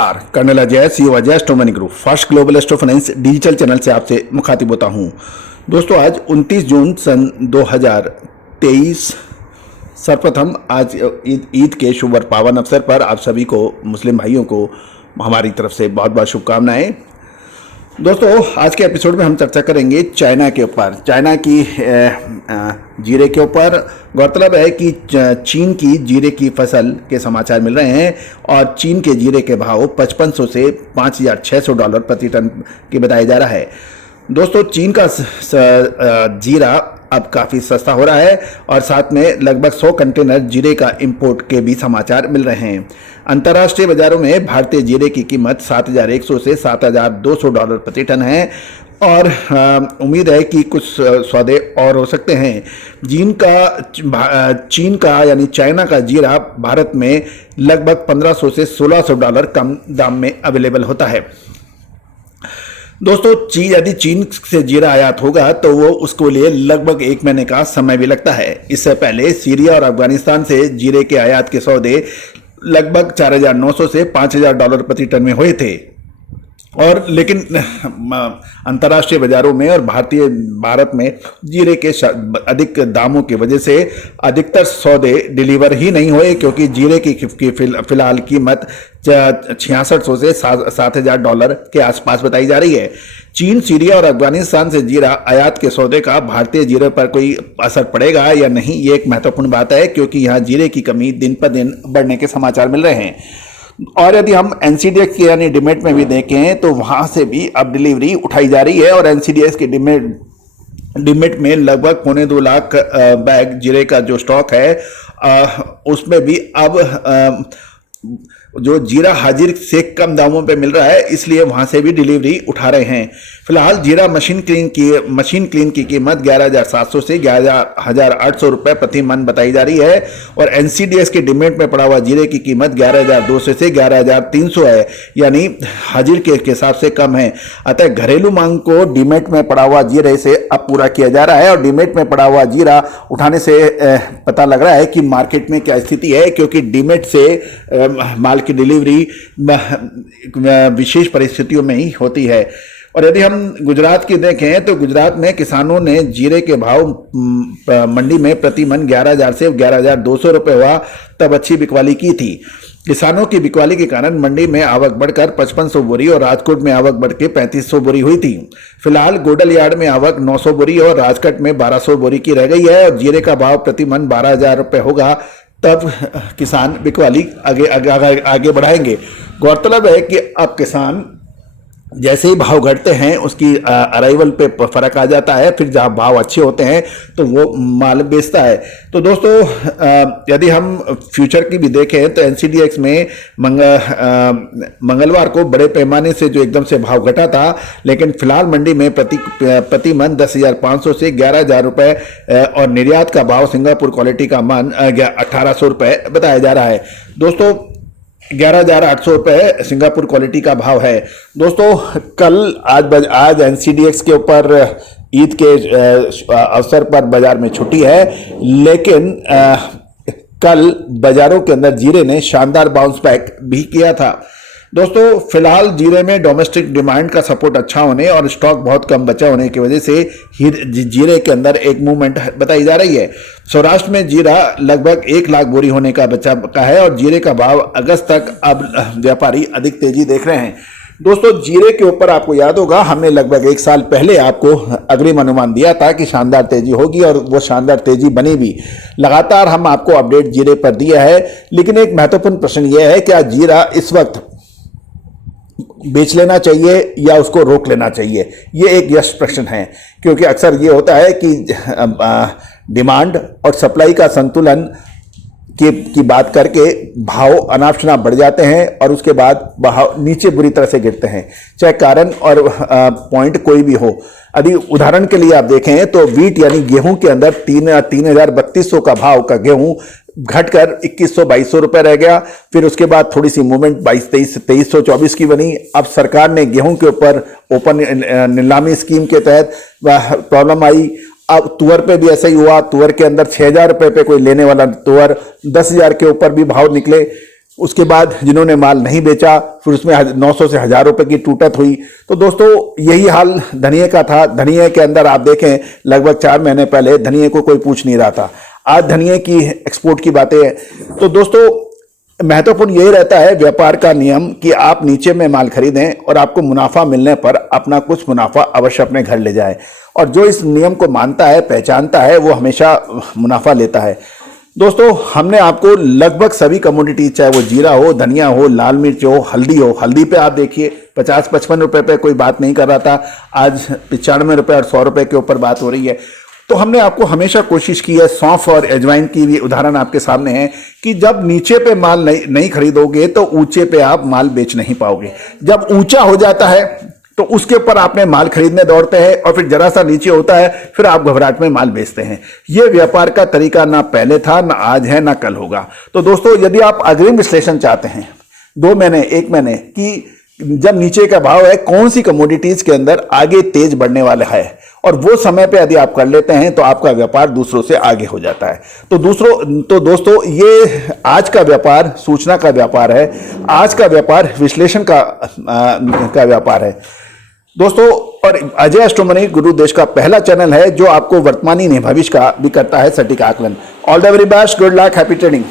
नमस्कार, colonel Ajay, CEO Ajay stock money group first global stock finance digital channel से आपसे मुखातिब होता हूं। दोस्तों, आज 29 जून सन 2023 सर्वप्रथम आज ईद के शुभ और पावन अवसर पर आप सभी को, मुस्लिम भाइयों को हमारी तरफ से बहुत बहुत शुभकामनाएं। दोस्तों, आज के एपिसोड में हम चर्चा करेंगे चाइना के ऊपर, चाइना की जीरे के ऊपर। गौरतलब है कि चीन की जीरे की फसल के समाचार मिल रहे हैं और चीन के जीरे के भाव 5500 से $5,600 प्रति टन के बताया जा रहा है। दोस्तों, चीन का जीरा अब काफ़ी सस्ता हो रहा है और साथ में लगभग 100 कंटेनर जीरे का इंपोर्ट के भी समाचार मिल रहे हैं। अंतर्राष्ट्रीय बाजारों में भारतीय जीरे की कीमत $7,100 से $7,200 प्रति टन है और उम्मीद है कि कुछ सौदे और हो सकते हैं। चीन का यानी चाइना का जीरा भारत में लगभग $1,500 से $1,600 कम दाम में अवेलेबल होता है। दोस्तों, यदि चीन से जीरा आयात होगा तो वो उसको लिए लगभग 1 महीने का समय भी लगता है। इससे पहले सीरिया और अफगानिस्तान से जीरे के आयात के सौदे लगभग $4,900 से $5,000 प्रति टन में हुए थे और लेकिन अंतर्राष्ट्रीय बाजारों में और भारत में जीरे के अधिक दामों की वजह से अधिकतर सौदे डिलीवर ही नहीं हुए, क्योंकि जीरे की फिलहाल कीमत $6,600 से $7,000 के आसपास बताई जा रही है। चीन, सीरिया और अफगानिस्तान से जीरा आयात के सौदे का भारतीय जीरे पर कोई असर पड़ेगा या नहीं, ये एक महत्वपूर्ण बात है, क्योंकि यहाँ जीरे की कमी दिन पर दिन बढ़ने के समाचार मिल रहे हैं। और यदि हम एनसीडीएक्स की यानी डिमेट में भी देखें तो वहां से भी अब डिलीवरी उठाई जा रही है और एनसीडीएक्स की डिमेट में लगभग 2.25 लाख बैग जीरे का जो स्टॉक है उसमें भी अब जो जीरा हाजिर से कम दामों पे मिल रहा है, इसलिए वहां से भी डिलीवरी उठा रहे हैं। फिलहाल जीरा मशीन क्लीन की कीमत 11,700 से 11,800 रुपए प्रति मन बताई जा रही है और एनसीडीएक्स के डिमेट में पड़ा हुआ जीरे की कीमत 11,200 से 11,300 है, यानी हाजिर के हिसाब से कम है। अतः घरेलू मांग को डिमेट में पड़ा हुआ जीरे से अब पूरा किया जा रहा है और डिमेट में पड़ा हुआ जीरा उठाने से पता लग रहा है कि मार्केट में क्या स्थिति है, क्योंकि डिमेट से माल की डिलीवरी विशेष परिस्थितियों में ही होती है। और यदि हम गुजरात की देखें तो गुजरात में किसानों ने जीरे के भाव मंडी में प्रति मन 11,000 से 11,200 रुपये हुआ तब अच्छी बिकवाली की थी। किसानों की बिकवाली के कारण मंडी में आवक बढ़कर 5,500 बोरी और राजकोट में आवक बढ़ के 3,500 बोरी हुई थी। फिलहाल गोडल यार्ड में आवक 900 बोरी और राजकोट में 1,200 बोरी की रह गई है और जीरे का भाव प्रति मन 12,000 रुपये होगा, तब किसान बिकवाली आगे बढ़ाएंगे। गौरतलब है कि अब किसान जैसे ही भाव घटते हैं उसकी अराइवल पे फर्क आ जाता है, फिर जहाँ भाव अच्छे होते हैं तो वो माल बेचता है। तो दोस्तों, यदि हम फ्यूचर की भी देखें तो एनसीडीएक्स में मंगलवार को बड़े पैमाने से जो एकदम से भाव घटा था, लेकिन फिलहाल मंडी में प्रति मन 10,500 से 11,000 रुपये और निर्यात का भाव सिंगापुर क्वालिटी का मन 1,800 रुपये बताया जा रहा है। दोस्तों, 11,800 रुपये सिंगापुर क्वालिटी का भाव है। दोस्तों, आज एनसीडीएक्स के ऊपर ईद के अवसर पर बाजार में छुट्टी है, लेकिन कल बाजारों के अंदर जीरे ने शानदार बाउंस बैक भी किया था। दोस्तों, फिलहाल जीरे में डोमेस्टिक डिमांड का सपोर्ट अच्छा होने और स्टॉक बहुत कम बचा होने की वजह से जीरे के अंदर एक मूवमेंट बताई जा रही है। सौराष्ट्र में जीरा लगभग 1 लाख बोरी होने का बचा है और जीरे का भाव अगस्त तक अब व्यापारी अधिक तेजी देख रहे हैं। दोस्तों, जीरे के ऊपर आपको याद होगा हमने लगभग 1 साल पहले आपको अग्रिम अनुमान दिया था कि शानदार तेजी होगी और वो शानदार तेजी बनी भी। लगातार हम आपको अपडेट जीरे पर दिया है, लेकिन एक महत्वपूर्ण प्रश्न यह है क्या जीरा इस वक्त बेच लेना चाहिए या उसको रोक लेना चाहिए, ये एक यश प्रश्न है, क्योंकि अक्सर ये होता है कि डिमांड और सप्लाई का संतुलन की बात करके भाव अनाप-शनाप बढ़ जाते हैं और उसके बाद भाव नीचे बुरी तरह से गिरते हैं, चाहे कारण और पॉइंट कोई भी हो। अभी उदाहरण के लिए आप देखें तो वीट यानी गेहूं के अंदर 3,3200 का भाव का गेहूं घटकर 2,100-2,200 रुपए रह गया। फिर उसके बाद थोड़ी सी मूवमेंट 2324 की बनी। अब सरकार ने गेहूं के ऊपर ओपन नीलामी स्कीम के तहत प्रॉब्लम आई। अब तुअर पे भी ऐसा ही हुआ। तुअर के अंदर 6,000 रुपए पे कोई लेने वाला तुअर 10,000 के ऊपर भी भाव निकले। उसके बाद जिन्होंने माल नहीं बेचा फिर उसमें 900 से 1000 रुपए की टूटत हुई। तो दोस्तों यही हाल धनिये का था। धनिये के अंदर आप देखें लगभग 4 महीने पहले धनिये को कोई पूछ नहीं रहा था। आज धनिये की एक्सपोर्ट की बातें हैं। तो दोस्तों महत्वपूर्ण यही रहता है व्यापार का नियम कि आप नीचे में माल खरीदें और आपको मुनाफा मिलने पर अपना कुछ मुनाफा अवश्य अपने घर ले जाए। और जो इस नियम को मानता है पहचानता है वो हमेशा मुनाफा लेता है। दोस्तों हमने आपको लगभग सभी कमोडिटीज चाहे वो जीरा हो, धनिया हो, लाल मिर्च हो, हल्दी हो, हल्दी पे आप देखिए 50-55 रुपए पे कोई बात नहीं कर रहा था, आज 95 रुपए और 100 रुपए के ऊपर बात हो रही है। तो हमने आपको हमेशा कोशिश की है, सौंफ और अजवाइन की भी उदाहरण आपके सामने है कि जब नीचे पे माल नहीं खरीदोगे तो ऊंचे पे आप माल बेच नहीं पाओगे। जब ऊंचा हो जाता है तो उसके ऊपर आपने माल खरीदने दौड़ते हैं और फिर जरा सा नीचे होता है फिर आप घबराहट में माल बेचते हैं। यह व्यापार का तरीका ना पहले था, ना आज है, ना कल होगा। तो दोस्तों यदि आप अग्रिम विश्लेषण चाहते हैं 2 महीने 1 महीने की जब नीचे का भाव है कौन सी कमोडिटीज के अंदर आगे तेज बढ़ने वाला है और वो समय पे यदि आप कर लेते हैं तो आपका व्यापार दूसरों से आगे हो जाता है। तो दोस्तों ये आज का व्यापार सूचना का व्यापार है, आज का व्यापार विश्लेषण का व्यापार है दोस्तों। और अजय एस्ट्रोमनी गुरु देश का पहला चैनल है जो आपको वर्तमानी नहीं भविष्य का भी करता है सटीक आकलन। All the very best, good luck, happy trading.